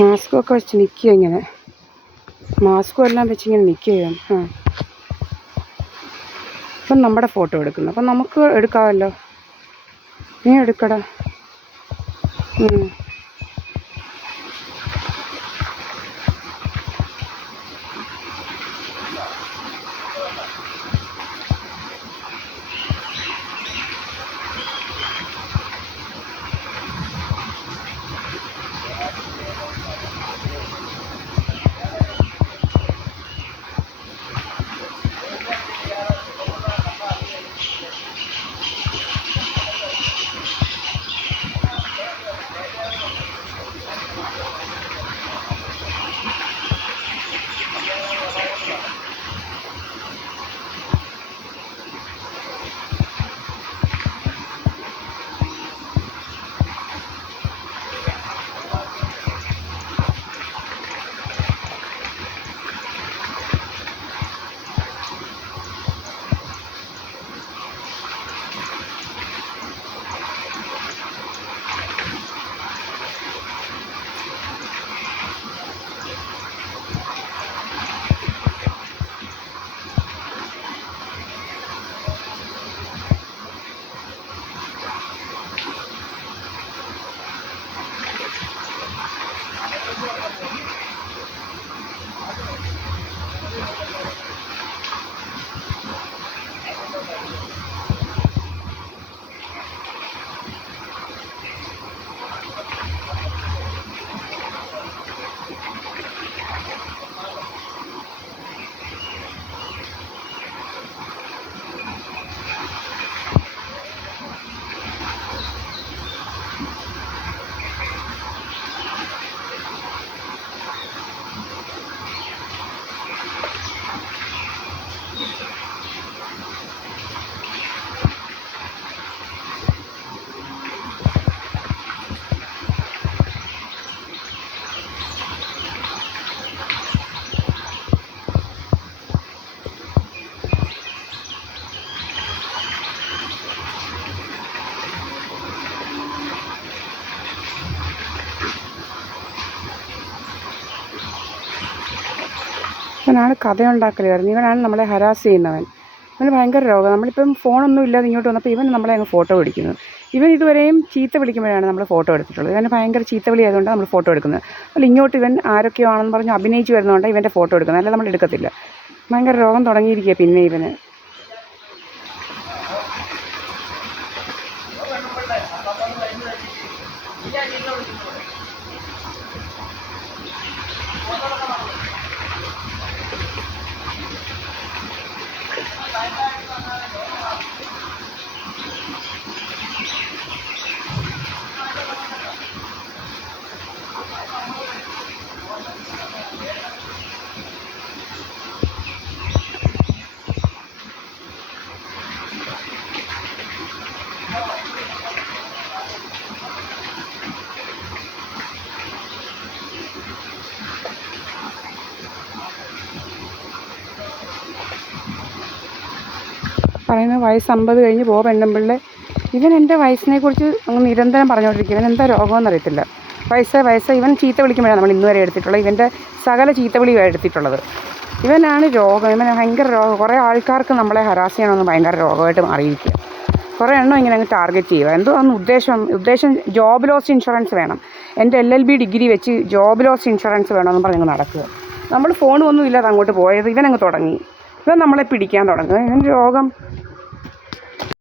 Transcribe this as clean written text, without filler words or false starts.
മാസ്കും ഒക്കെ വെച്ച് നിൽക്കുക ഇങ്ങനെ, മാസ്കും എല്ലാം വെച്ച് ഇങ്ങനെ നിൽക്കുകയാണ്. അപ്പം നമ്മുടെ ഫോട്ടോ എടുക്കുന്നു. അപ്പം നമുക്ക് എടുക്കാമല്ലോ. നീ എടുക്കടാ. ഇവനാണ് കഥയുണ്ടാക്കലായിരുന്നു. ഇവനാണ് നമ്മളെ ഹരാസ് ചെയ്യുന്നവൻ. ഇവന് ഭയങ്കര രോഗം. നമ്മളിപ്പം ഫോണൊന്നും ഇല്ലാതെ ഇങ്ങോട്ട് വന്നപ്പോൾ ഇവൻ നമ്മളെ അങ്ങ് ഫോട്ടോ പിടിക്കുന്നത്. ഇവൻ ഇതുവരെയും ചീത്ത വിളിക്കുമ്പോഴാണ് നമ്മൾ ഫോട്ടോ എടുത്തിട്ടുള്ളത്. ഇവന് ഭയങ്കര ചീത്ത വിളി ആയതുകൊണ്ടാണ് നമ്മൾ ഫോട്ടോ എടുക്കുന്നത്. അപ്പോൾ ഇങ്ങോട്ട് ഇവൻ ആരൊക്കെയോ ആണെന്ന് പറഞ്ഞ് അഭിനയിച്ച് വരുന്നതുകൊണ്ടാണ് ഇവൻ്റെ ഫോട്ടോ എടുക്കുന്നത്. അല്ല നമ്മൾ എടുക്കത്തില്ല. ഭയങ്കര രോഗം തുടങ്ങിയിരിക്കുക പിന്നെ ഇവന്. പറയുന്നത് വയസ്സ് 50 കഴിഞ്ഞ് പോ പെണ്ണുമ്പിള്ളേ. ഇവൻ എൻ്റെ വയസ്സിനെക്കുറിച്ച് നിരന്തരം പറഞ്ഞുകൊണ്ടിരിക്കും. ഇവൻ എന്താ രോഗമെന്ന് അറിയത്തില്ല. വയസ്സ് ഇവൻ ചീത്ത വിളിക്കുമ്പോഴാണ് നമ്മൾ ഇന്നുവരെ എടുത്തിട്ടുള്ളത്. ഇവൻ്റെ സകല ചീത്ത വിളിയാണ് എടുത്തിട്ടുള്ളത്. ഇവനാണ് രോഗം. ഇവൻ ഭയങ്കര രോഗം. കുറേ ആൾക്കാർക്ക് നമ്മളെ ഹരാസ് ചെയ്യണമെന്ന് ഭയങ്കര രോഗമായിട്ട് മാറിയിരിക്കുക. കുറേ എണ്ണം ഇങ്ങനെ അങ്ങ് ടാർഗറ്റ് ചെയ്യുക. എന്തോ അന്ന് ഉദ്ദേശം ജോബ് ലോസ് ഇൻഷുറൻസ് വേണം. എൻ്റെ LLB ഡിഗ്രി വെച്ച് ജോബ് ലോസ് ഇൻഷുറൻസ് വേണമെന്ന് പറഞ്ഞ് നടക്കുക. നമ്മൾ ഫോണൊന്നും ഇല്ലാതെ അങ്ങോട്ട് പോയത് ഇവനങ്ങ് തുടങ്ങി. ഇവൻ നമ്മളെ പിടിക്കാൻ തുടങ്ങുക. ഇവൻ്റെ രോഗം